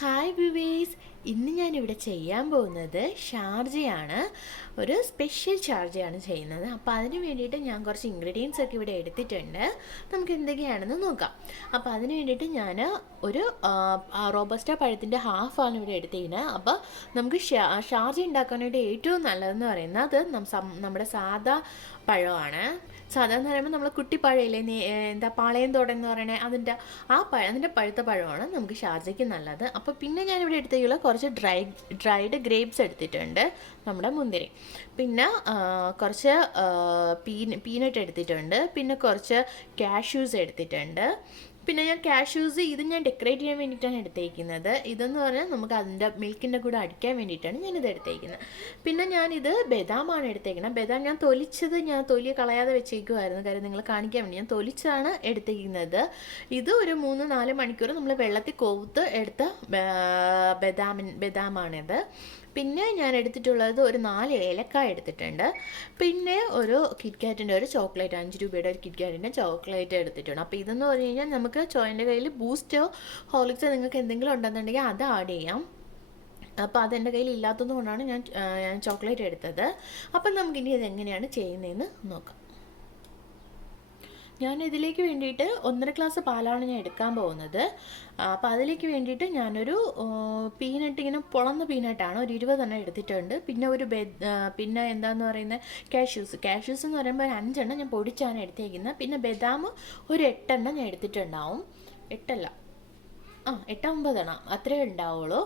Hi വിവേസ്, ഇന്ന് ഞാനിവിടെ ചെയ്യാൻ പോകുന്നത് ഷാർജയാണ്. ഒരു സ്പെഷ്യൽ ഷാർജയാണ് ചെയ്യുന്നത്. അപ്പോൾ അതിന് വേണ്ടിയിട്ട് ഞാൻ കുറച്ച് ഇൻഗ്രീഡിയൻസ് ഒക്കെ ഇവിടെ എടുത്തിട്ടുണ്ട്. നമുക്ക് എന്തൊക്കെയാണെന്ന് നോക്കാം. അപ്പോൾ അതിന് വേണ്ടിയിട്ട് ഞാൻ ഒരു റോബസ്റ്റ പഴത്തിൻ്റെ ഹാഫാണ് ഇവിടെ എടുത്തിരിക്കുന്നത്. അപ്പോൾ നമുക്ക് ഷാർജ ഉണ്ടാക്കാനായിട്ട് ഏറ്റവും നല്ലതെന്ന് പറയുന്നത് നമ്മുടെ സാദാ പഴമാണ്. സാധാരണ പറയുമ്പോൾ നമ്മൾ കുട്ടിപ്പഴയില്ലേ, എന്താ പാളയം തോടൻ എന്ന് പറയണേ, അതിൻ്റെ പഴുത്ത പഴമാണ് നമുക്ക് ഷാർജയ്ക്ക് നല്ലത്. അപ്പോൾ പിന്നെ ഞാനിവിടെ എടുത്തേക്കുള്ള കുറച്ച് ഡ്രൈഡ് ഗ്രേപ്സ് എടുത്തിട്ടുണ്ട്, നമ്മുടെ മുന്തിരി. പിന്നെ കുറച്ച് പീനട്ട് എടുത്തിട്ടുണ്ട്. പിന്നെ കുറച്ച് കാഷ്യൂസ് എടുത്തിട്ടുണ്ട്. പിന്നെ ഞാൻ കാഷ്യൂസ് ഇത് ഞാൻ ഡെക്കറേറ്റ് ചെയ്യാൻ വേണ്ടിയിട്ടാണ് എടുത്തേക്കുന്നത്. ഇതെന്ന് പറഞ്ഞാൽ നമുക്ക് അതിൻ്റെ മിൽക്കിൻ്റെ കൂടെ അടിക്കാൻ വേണ്ടിയിട്ടാണ് ഞാനിത് എടുത്തേക്കുന്നത്. പിന്നെ ഞാനിത് ബദാമാണ് എടുത്തേക്കുന്നത്. ബദാം ഞാൻ തൊലി കളയാതെ വെച്ചേക്കുമായിരുന്നു, കാര്യം നിങ്ങളെ കാണിക്കാൻ വേണ്ടി ഞാൻ തൊലിച്ചാണ് എടുത്തേക്കുന്നത്. ഇത് ഒരു 3-4 മണിക്കൂർ നമ്മൾ വെള്ളത്തിൽ കോർത്ത് എടുത്ത ബദാമാണിത്. പിന്നെ ഞാൻ എടുത്തിട്ടുള്ളത് ഒരു 4 ഏലക്കായ എടുത്തിട്ടുണ്ട്. പിന്നെ ഒരു കിറ്റ്കാറ്റിൻ്റെ ഒരു ചോക്ലേറ്റ്, 5 രൂപയുടെ ഒരു കിറ്റ്കാറ്റിൻ്റെ ചോക്ലേറ്റ് എടുത്തിട്ടുണ്ട്. അപ്പോൾ ഇതെന്ന് പറഞ്ഞു കഴിഞ്ഞാൽ നമുക്ക് എൻ്റെ കയ്യിൽ ബൂസ്റ്റോ ഹോർലിക്സോ നിങ്ങൾക്ക് എന്തെങ്കിലും ഉണ്ടെന്നുണ്ടെങ്കിൽ അത് ആഡ് ചെയ്യാം. അപ്പോൾ അതെൻ്റെ കയ്യിൽ ഇല്ലാത്തത് കൊണ്ടാണ് ഞാൻ ചോക്ലേറ്റ് എടുത്തത്. അപ്പം നമുക്കിനി ഇതെങ്ങനെയാണ് ചെയ്യുന്നതെന്ന് നോക്കാം. ഞാൻ ഇതിലേക്ക് വേണ്ടിയിട്ട് 1.5 ഗ്ലാസ് പാലാണ് ഞാൻ എടുക്കാൻ പോകുന്നത്. അപ്പോൾ അതിലേക്ക് വേണ്ടിയിട്ട് ഞാനൊരു പീനട്ട്, ഇങ്ങനെ പൊളന്ന പീനട്ടാണ്, ഒരു 20 എണ്ണം എടുത്തിട്ടുണ്ട്. പിന്നെ പിന്നെ എന്താന്ന് പറയുന്നത് കാഷ്യൂസ് എന്ന് പറയുമ്പോൾ ഒരു 5 എണ്ണം ഞാൻ പൊടിച്ചാണ് എടുത്തേക്കുന്നത്. പിന്നെ ബദാം ഒരു 8 എണ്ണം ഞാൻ എടുത്തിട്ടുണ്ടാവും. 8 9 എണ്ണം അത്രേ ഉണ്ടാവുള്ളൂ.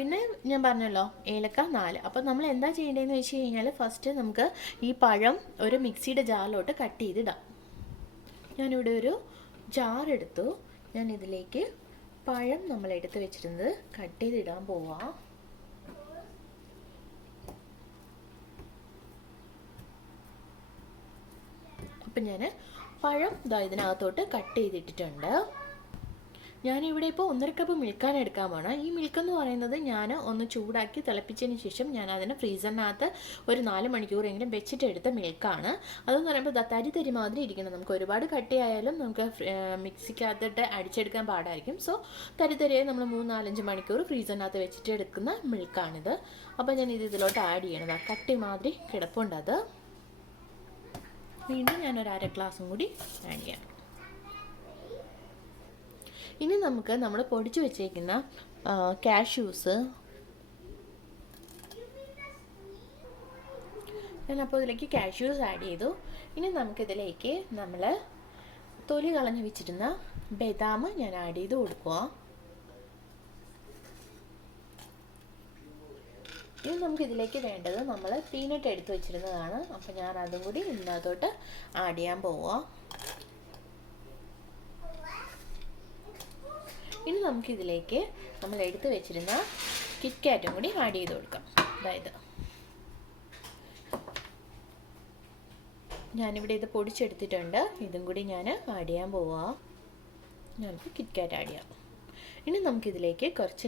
പിന്നെ ഞാൻ പറഞ്ഞല്ലോ ഏലക്ക 4. അപ്പം നമ്മൾ എന്താ ചെയ്യേണ്ടതെന്ന് വെച്ച് കഴിഞ്ഞാൽ, ഫസ്റ്റ് നമുക്ക് ഈ പഴം ഒരു മിക്സിയുടെ ജാറിലോട്ട് കട്ട് ചെയ്തിടാം. ഞാനിവിടെ ഒരു ജാർ എടുത്തു. ഞാൻ ഇതിലേക്ക് പഴം നമ്മൾ എടുത്ത് വെച്ചിരുന്നത് കട്ട് ചെയ്തിടാൻ പോവാം. അപ്പം ഞാൻ പഴം ഇതിനകത്തോട്ട് കട്ട് ചെയ്തിട്ടിട്ടുണ്ട്. ഞാനിവിടെ ഇപ്പോൾ 1.5 കപ്പ് മിൽക്കാണ് എടുക്കാൻ പോകണം. ഈ മിൽക്കെന്ന് പറയുന്നത് ഞാൻ ഒന്ന് ചൂടാക്കി തിളപ്പിച്ചതിന് ശേഷം ഞാൻ അതിന് ഫ്രീസറിനകത്ത് ഒരു 4 മണിക്കൂറെങ്കിലും വെച്ചിട്ട് എടുത്ത മിൽക്കാണ്. അതെന്ന് പറയുമ്പോൾ തരി മാതിരി ഇരിക്കണം. നമുക്ക് ഒരുപാട് കട്ടിയായാലും നമുക്ക് മിക്സിക്കകത്തിട്ട് അടിച്ചെടുക്കാൻ പാടായിരിക്കും. സോ തരിയായി നമ്മൾ 3-4-5 മണിക്കൂർ ഫ്രീസറിനകത്ത് വെച്ചിട്ട് എടുക്കുന്ന മിൽക്കാണിത്. അപ്പോൾ ഞാൻ ഇതിലോട്ട് ആഡ് ചെയ്യണത്, കട്ടി മാതിരി കിടപ്പുണ്ട്. അത് വീണ്ടും ഞാൻ ഒരു 1/2 ഗ്ലാസും കൂടി ആഡ് ചെയ്യണം. ഇനി നമുക്ക് നമ്മൾ പൊടിച്ചു വെച്ചേക്കുന്ന കാഷ്യൂസ്, ഞാനപ്പോൾ ഇതിലേക്ക് കാഷ്യൂസ് ആഡ് ചെയ്തു. ഇനി നമുക്കിതിലേക്ക് നമ്മൾ തൊലി കളഞ്ഞ് വെച്ചിരുന്ന ബദാം ഞാൻ ആഡ് ചെയ്ത് കൊടുക്കുക. ഇനി നമുക്കിതിലേക്ക് വേണ്ടത് നമ്മൾ പീനട്ട് എടുത്ത് വെച്ചിരുന്നതാണ്. അപ്പോൾ ഞാൻ അതും കൂടി ഇതിനകത്തോട്ട് ആഡ് ചെയ്യാൻ പോവുക. ഇനി നമുക്കിതിലേക്ക് നമ്മൾ എടുത്ത് വെച്ചിരുന്ന കിറ്റ്കാറ്റും കൂടി ആഡ് ചെയ്ത് കൊടുക്കാം. അതായത് ഞാനിവിടെ ഇത് പൊടിച്ചെടുത്തിട്ടുണ്ട്, ഇതും കൂടി ഞാൻ ആഡ് ചെയ്യാൻ പോവുക. ഞാനിപ്പോൾ കിറ്റ്കാറ്റ് ആഡ് ചെയ്യാം. ഇനി നമുക്കിതിലേക്ക് കുറച്ച്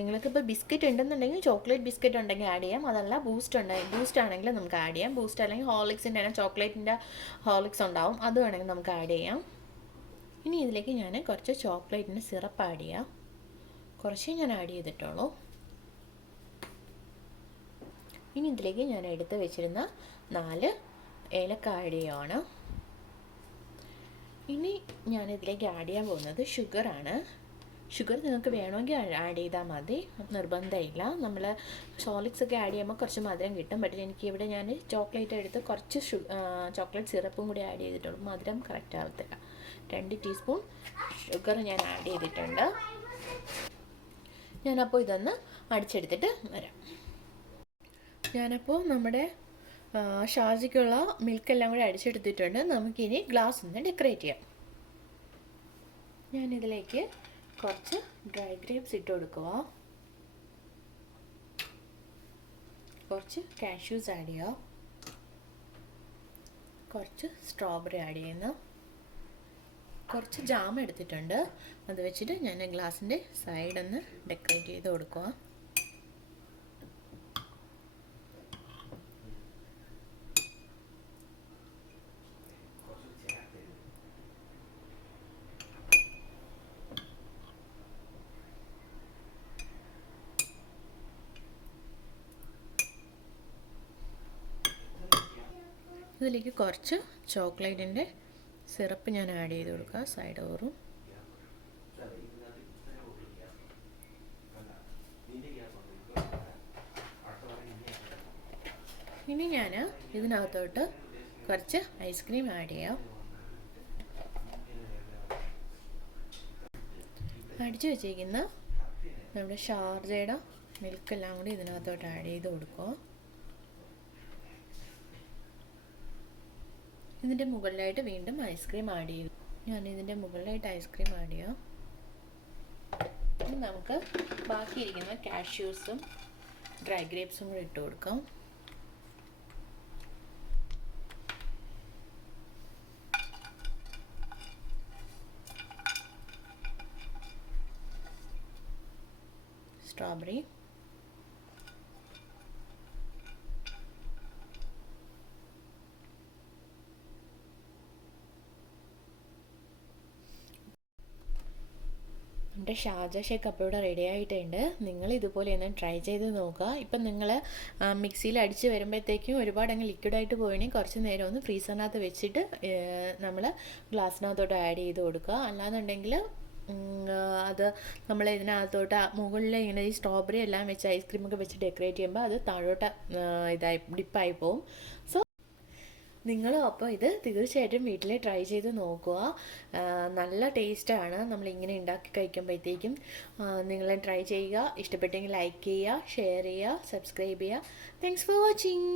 നിങ്ങൾക്കിപ്പോൾ ബിസ്ക്കറ്റ് ഉണ്ടെന്നുണ്ടെങ്കിൽ ചോക്ലേറ്റ് ബിസ്ക്കറ്റ് ഉണ്ടെങ്കിൽ ആഡ് ചെയ്യാം. അതല്ല ബൂസ്റ്റ് ആണെങ്കിൽ നമുക്ക് ആഡ് ചെയ്യാം. ബൂസ്റ്റ് അല്ലെങ്കിൽ ഹോർലിക്സിൻ്റെ ചോക്ലേറ്റിൻ്റെ ഹോർലിക്സ് ഉണ്ടാവും, അത് വേണമെങ്കിൽ നമുക്ക് ആഡ് ചെയ്യാം. ഇനി ഇതിലേക്ക് ഞാൻ കുറച്ച് ചോക്ലേറ്റിൻ്റെ സിറപ്പ് ആഡ് ചെയ്യാം. കുറച്ചേ ഞാൻ ആഡ് ചെയ്തിട്ടുള്ളൂ. ഇനി ഇതിലേക്ക് ഞാൻ എടുത്ത് വെച്ചിരുന്ന 4 ഏലക്ക ആഡ് ചെയ്യുകയാണ്. ഇനി ഞാൻ ഇതിലേക്ക് ആഡ് ചെയ്യാൻ പോകുന്നത് ഷുഗറാണ്. ഷുഗർ നിങ്ങൾക്ക് വേണമെങ്കിൽ ആഡ് ചെയ്താൽ മതി, നിർബന്ധമില്ല. നമ്മൾ ഹോർലിക്സ് ഒക്കെ ആഡ് ചെയ്യുമ്പോൾ കുറച്ച് മധുരം കിട്ടും. ബട്ട് എനിക്കിവിടെ ഞാൻ ചോക്ലേറ്റ് എടുത്ത് കുറച്ച് ചോക്ലേറ്റ് സിറപ്പും കൂടി ആഡ് ചെയ്തിട്ടുള്ളൂ, മധുരം കറക്റ്റ് ആവത്തില്ല. 2 ടീസ്പൂൺ ഷുഗർ ഞാൻ ആഡ് ചെയ്തിട്ടുണ്ട്. ഞാനപ്പോൾ ഇതൊന്ന് അടിച്ചെടുത്തിട്ട് വരാം. ഞാനപ്പോൾ നമ്മുടെ ഷാർജയ്ക്കുള്ള മിൽക്കെല്ലാം കൂടി അടിച്ചെടുത്തിട്ടുണ്ട്. നമുക്കിനി ഗ്ലാസ് ഒന്ന് ഡെക്കറേറ്റ് ചെയ്യാം. ഞാനിതിലേക്ക് കുറച്ച് ഡ്രൈ ഗ്രേപ്സ് ഇട്ട് കൊടുക്കുക. കുറച്ച് കാഷ്യൂസ് ആഡ് ചെയ്യുക. കുറച്ച് സ്ട്രോബെറി ആഡ് ചെയ്യുന്നു. കുറച്ച് ജാം എടുത്തിട്ടുണ്ട്, അത് വെച്ചിട്ട് ഞാൻ ഗ്ലാസിൻ്റെ സൈഡൊന്ന് ഡെക്കറേറ്റ് ചെയ്ത് കൊടുക്കുക. ഇതിലേക്ക് കുറച്ച് ചോക്ലേറ്റിൻ്റെ സിറപ്പ് ഞാൻ ആഡ് ചെയ്ത് കൊടുക്കുക സൈഡ് ഓവറും. ഇനി ഞാൻ ഇതിനകത്തോട്ട് കുറച്ച് ഐസ്ക്രീം ആഡ് ചെയ്യാം. അടിച്ചു വെച്ചിരിക്കുന്ന നമ്മുടെ ഷാർജയുടെ മിൽക്കെല്ലാം കൂടി ഇതിനകത്തോട്ട് ആഡ് ചെയ്ത് കൊടുക്കുക. ഇതിൻ്റെ മുകളിലായിട്ട് വീണ്ടും ഐസ്ക്രീം ആഡ് ചെയ്യും. ഞാൻ ഇതിൻ്റെ മുകളിലായിട്ട് ഐസ്ക്രീം ആഡ് ചെയ്യാം. ഇനി നമുക്ക് ബാക്കിയിരിക്കുന്ന കാഷ്യൂസും ഡ്രൈ ഗ്രേപ്സും കൂടി ഇട്ട് കൊടുക്കാം. സ്ട്രോബെറി, എൻ്റെ ഷാർജ ഷേക്ക് അപ്പോൾ ഇവിടെ റെഡി ആയിട്ടുണ്ട്. നിങ്ങൾ ഇതുപോലെ ഒന്ന് ട്രൈ ചെയ്ത് നോക്കുക. ഇപ്പം നിങ്ങൾ മിക്സിയിൽ അടിച്ച് വരുമ്പോഴത്തേക്കും ഒരുപാട് അങ്ങ് ലിക്വിഡായിട്ട് പോയിണെങ്കിൽ കുറച്ച് നേരം ഒന്ന് ഫ്രീസറിനകത്ത് വെച്ചിട്ട് നമ്മൾ ഗ്ലാസ്സിനകത്തോട്ട് ആഡ് ചെയ്ത് കൊടുക്കുക. അല്ലാന്നുണ്ടെങ്കിൽ അത് നമ്മൾ ഇതിനകത്തോട്ട് മുകളിൽ ഇങ്ങനെ ഈ സ്ട്രോബെറി എല്ലാം വെച്ച് ഐസ്ക്രീമൊക്കെ വെച്ച് ഡെക്കറേറ്റ് ചെയ്യുമ്പോൾ അത് താഴോട്ട് ഡിപ്പായി പോവും. സോ നിങ്ങളും അപ്പോൾ ഇത് തീർച്ചയായിട്ടും വീട്ടിൽ ട്രൈ ചെയ്ത് നോക്കുക. നല്ല ടേസ്റ്റാണ് നമ്മളിങ്ങനെ ഉണ്ടാക്കി കഴിക്കുമ്പോഴത്തേക്കും. നിങ്ങൾ ട്രൈ ചെയ്യുക. ഇഷ്ടപ്പെട്ടെങ്കിൽ ലൈക്ക് ചെയ്യുക, ഷെയർ ചെയ്യുക, സബ്സ്ക്രൈബ് ചെയ്യുക. Thanks for watching.